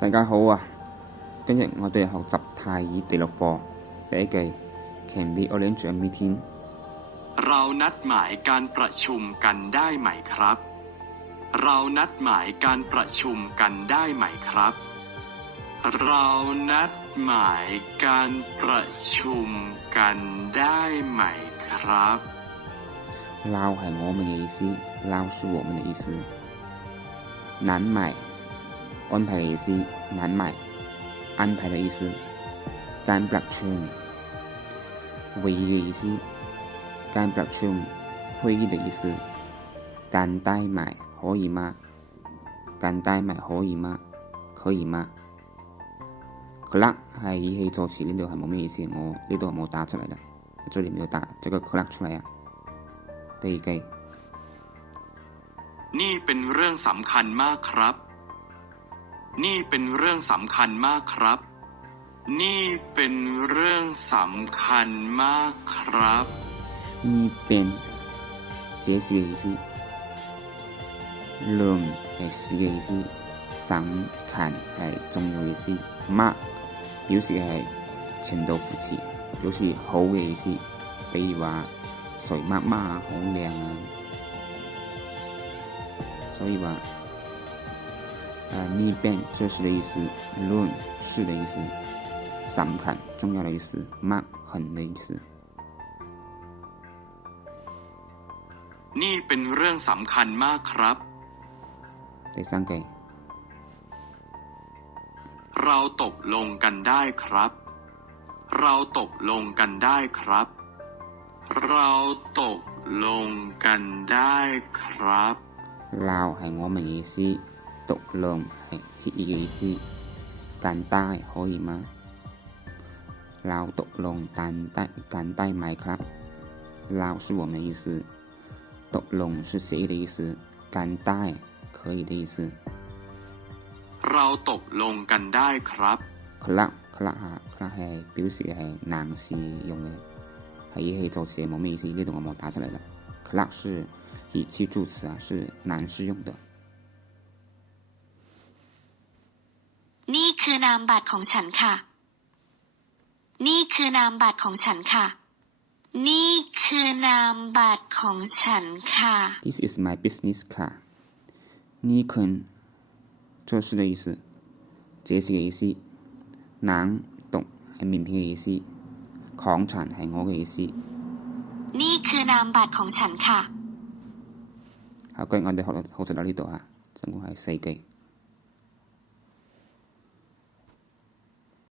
大家好啊！今日我哋学习泰语第六课第一句，Can we arrange a meeting？ เรานัดหมายการประชุมกันได้ไหมครับ เรานัดหมายการประชุมกันได้ไหมครับ เรานัดหมายการประชุมกันได้ไหมครับ เรา系我们嘅意思，เรา是我们嘅意思。难买 安排嘅意思，难买安排嘅意思。การประชุม会议嘅意思，การประชุม会议嘅意思。การได้ไหม可以吗？การได้ไหม可以吗？可以吗？club 系语气助词，呢度系冇咩意思，我呢度系冇打出嚟啦，这里没有打这个 club 出嚟啊。第二句。 นี่เป็นเรื่องสำคัญมากครับ นี่เป็นเรื่องสำคัญมากครับ นี่เป็นเรื่องสำคัญมากครับ 呢边这是嘅意思，论系是嘅意思，审近系重要嘅意思，mark 表示系程度副词，表示好嘅意思，比如话谁乜乜啊，好靓啊，所以话 啊呢边这是嘅意思，论是嘅意思，审近重要嘅意思，mark 很嘅意思。 นี่เป็นเรื่องสำคัญมากครับ 第三句。 เราตกลงกันได้ครับ เราตกลงกันได้ครับ เราตกลงกันได้ครับ เรา系我们嘅意思，独龙 系协议嘅意思，简单可以吗？เราตกลงกันได้กันได้ไหมครับ？เรา是我们的意思，独龙是协议的意思，简单可以的意思。 เราตกลงกันได้ครับ ครับครับ吓ครับ系表示系男士用嘅，系语气助词冇咩意思，呢度我冇打出嚟啦。ครับ是语气助词啊，是男士用的。 คือนามบัตรของฉันค่ะ นี่คือนามบัตรของฉันค่ะ นี่คือนามบัตรของฉันค่ะ This is my business card。呢肯这是的意思，这是嘅意思。难读系名片嘅意思，ของฉัน系我嘅意思。 นี่คือนามบัตรของฉันค่ะ 好，今日我哋学学习到呢度啊，总共系四句。